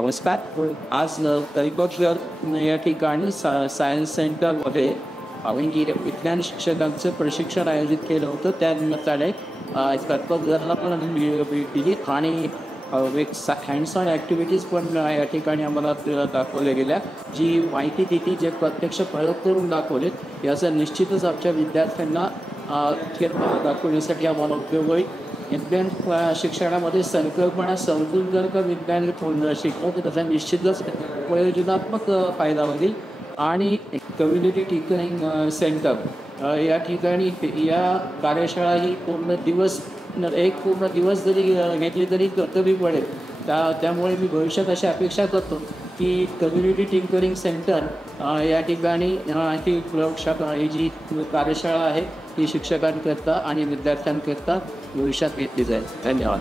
नमस्कार. आज तरीपक्षर या ठिकाणी सायन्स सेंटरमध्ये विज्ञान शिक्षकांचं प्रशिक्षण आयोजित केलं होतं. त्या निमित्ताने तत्परला पण भेट दिली आणि हँड्स ऑन ॲक्टिव्हिटीज पण या ठिकाणी आम्हाला दाखवल्या गेल्या. जी माहिती दिली, जे प्रत्यक्ष प्रयोग करून दाखवलेत, याचा निश्चितच आमच्या विद्यार्थ्यांना दाखवण्यासाठी आम्हाला उपयोग होईल. विज्ञान शिक्षणामध्ये संकल्पना समजून जर का विज्ञान शिकवलं तर त्याचा निश्चितच प्रयोजनात्मक फायदा होईल. आणि कम्युनिटी टिंकरिंग सेंटर या ठिकाणी या कार्यशाळा ही पूर्ण दिवस जरी घेतली तरी कमी पडेल. त्यामुळे मी भविष्यात अशी अपेक्षा करतो की कम्युनिटी टिंकरिंग सेंटर या ठिकाणी ही प्रयोगशाळा ही जी कार्यशाळा आहे ती शिक्षकांकरता आणि विद्यार्थ्यांकरता भविष्यात घेतली जाईल. धन्यवाद.